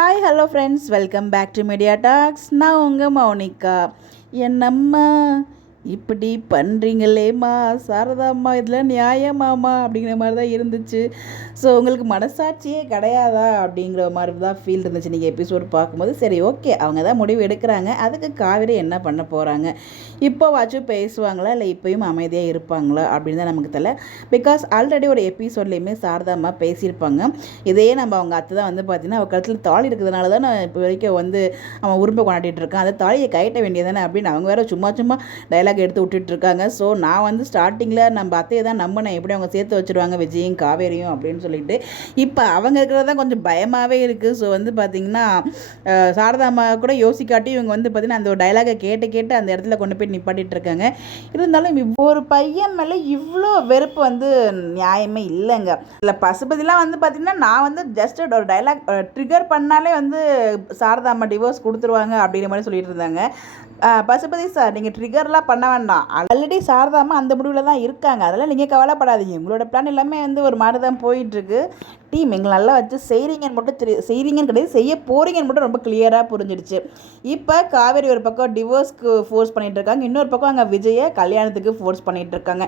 Hi hello friends, welcome back to media talks. நான் உங்கள் மௌனிகா. என்னம்மா இப்படி பண்ணுறீங்களேம்மா சாரதாம்மா, இதில் நியாயமாம்மா அப்படிங்கிற மாதிரி தான் இருந்துச்சு. ஸோ உங்களுக்கு மனசாட்சியே கிடையாதா அப்படிங்கிற மாதிரி தான் ஃபீல் இருந்துச்சு நீங்கள் எபிசோடு பார்க்கும்போது. சரி, ஓகே, அவங்க தான் முடிவு எடுக்கிறாங்க. அதுக்கு காவேரி என்ன பண்ண போகிறாங்க, இப்போவாச்சும் பேசுவாங்களா இல்லை இப்போயும் அமைதியாக இருப்பாங்களா அப்படின்னு தான் நமக்கு தெரியல. பிகாஸ் ஆல்ரெடி ஒரு எபிசோட்லேயுமே சாரதாம்மா பேசியிருப்பாங்க. இதே நம்ம அவங்க அத்தை தான் பார்த்திங்கன்னா அவள் கழுத்தில் தாலி இருக்கிறதுனால தான் நான் இப்போ வரைக்கும் அவன் உரிமை கொண்டாடிட்டு இருக்கான், அந்த தாலியை கட்ட வேண்டியதானே அப்படின்னு அவங்க வேறு சும்மா டைலாக் எடுத்து விட்டுட்ருக்காங்க. ஸோ நான் ஸ்டார்டிங்கில் நம்ம அத்தையை தான் நம்பினேன், எப்படி அவங்க சேர்த்து வச்சுருவாங்க விஜயும் காவேரியும் அப்படின்னு சொல்லிட்டு. இப்போ அவங்க இருக்கிறது தான் கொஞ்சம் பயமாகவே இருக்குது. ஸோ பார்த்திங்கன்னா சாரதாம்மா கூட யோசிக்காட்டி இவங்க பார்த்திங்கன்னா அந்த ஒரு டைலாகை கேட்டு அந்த இடத்துல கொண்டு போய் நிப்பாட்டிகிட்டு இருக்காங்க. இருந்தாலும் ஒரு பையன் மேலே இவ்வளோ வெறுப்பு நியாயமே இல்லைங்க. இல்லை பசுபதிலாம் பார்த்திங்கன்னா நான் ஜஸ்ட் ஒரு டைலாக் ட்ரிகர் பண்ணாலே சாரதாம்மா டிவோர்ஸ் கொடுத்துருவாங்க அப்படிங்கிற மாதிரி சொல்லிட்டு இருந்தாங்க. பசுபதி சார், நீங்கள் ட்ரிகர்லாம் பண்ண வேண்டாம். ஆல்ரெடி சாரதாம்மா அந்த முடிவில் தான் இருக்காங்க, அதெல்லாம் நீங்கள் கவலைப்படாதீங்க. உங்களோட பிளான் எல்லாமே ஒரு மாதிரி தான் போயிட்டுருக்கு. டீம் எங்களை நல்லா வச்சு செய்கிறீங்கன்னு மட்டும் செய்கிறீங்கன்னு கிடையாது, செய்ய போகிறீங்கன்னு மட்டும் ரொம்ப கிளியராக புரிஞ்சிடுச்சு. இப்போ காவேரி ஒரு பக்கம் டிவோர்ஸ்க்கு ஃபோர்ஸ் பண்ணிகிட்டு இருக்காங்க, இன்னொரு பக்கம் அங்கே விஜயை கல்யாணத்துக்கு ஃபோர்ஸ் பண்ணிகிட்டு இருக்காங்க.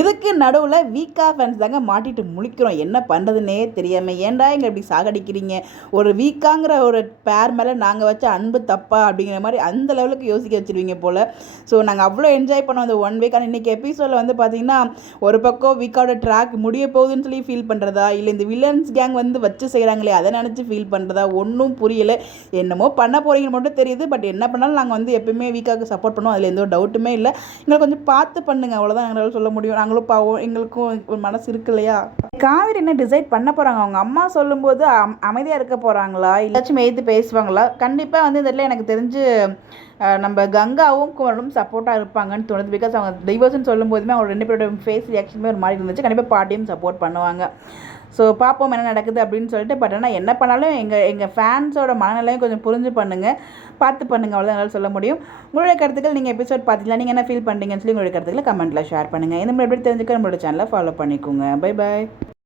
இதுக்கு நடுவில் வீக்கா ஃபேன்ஸ் தாங்க மாட்டிட்டு முழிக்கிறோம். என்ன பண்ணுறதுன்னே தெரியாமல், ஏன்டா இங்கே இப்படி சாகடிக்கிறீங்க, ஒரு வீக்காங்கிற ஒரு பேர் மேலே நாங்கள் வச்ச அன்பு தப்பா அப்படிங்கிற மாதிரி அந்த லெவலுக்கு யோசிக்க வச்சுருவீங்க போல். ஸோ நாங்கள் அவ்வளோ என்ஜாய் பண்ணோம் அந்த 1 வீக். ஆனால் இன்றைக்கி எபிசோடில் பார்த்தீங்கன்னா ஒரு பக்கம் வீக்கோட ட்ராக் முடிய போகுதுன்னு சொல்லி ஃபீல் பண்ணுறதா, இல்லை இந்த வில்லன்ஸ் கேங் வச்சு செய்கிறாங்களே அதை நினச்சி ஃபீல் பண்ணுறதா, ஒன்றும் புரியலை. என்னமோ பண்ண போகிறீங்கன்னு மட்டும் தெரியுது. பட் என்ன பண்ணாலும் நாங்கள் எப்பயுமே வீக்காக சப்போர்ட் பண்ணுவோம், அதில் எந்த ஒரு டவுட்டுமே இல்லை. எங்களை கொஞ்சம் பார்த்து பண்ணுங்கள், அவ்வளோதான் எங்களால் சொல்ல முடியும். நாங்களும் பாவம், எங்களுக்கும் ஒரு மனசு இருக்கு இல்லையா. காவேரி என்ன டிசைட் பண்ண போகிறாங்க, அவங்க அம்மா சொல்லும்போது அமைதியாக இருக்க போகிறாங்களா, இல்லாச்சும் எதிர்த்து பேசுவாங்களா? கண்டிப்பாக இந்த இடத்துல எனக்கு தெரிஞ்சு நம்ம கங்காவும் குமரனும் சப்போர்ட்டாக இருப்பாங்கன்னு தோணுது. பிகாஸ் அவங்க டைவர்ஸ்ன்னு சொல்லும் போதுமே அவங்க 2 பேரோட ஃபேஸ் ரியாக்ஷனுமே ஒரு மாதிரி இருந்துச்சு. கண்டிப்பாக பாட்டியும் சப்போர்ட் பண்ணுவாங்க. ஸோ பார்ப்போம் என்ன நடக்குது அப்படின்னு சொல்லிட்டு. பட் ஆனால் என்ன பண்ணாலும் எங்கள் ஃபேன்ஸோட மனநிலையும் கொஞ்சம் புரிஞ்சு பண்ணுங்கள், பார்த்து பண்ணுங்கள், அவ்வளோதான் என்னால் சொல்ல முடியும். உங்களுடைய கருத்துக்கள் நீங்கள் எபிசோட் பார்த்தீங்களா, நீங்கள் என்ன ஃபீல் பண்ணுறீங்கன்னு சொல்லி உங்களுடைய கருத்துக்களை கமெண்ட்டில் ஷேர் பண்ணுங்கள். இந்த மாதிரி எப்படி தெரிஞ்சுக்க நம்மளோட சேனலை ஃபாலோ பண்ணிக்கோங்க. Bye bye.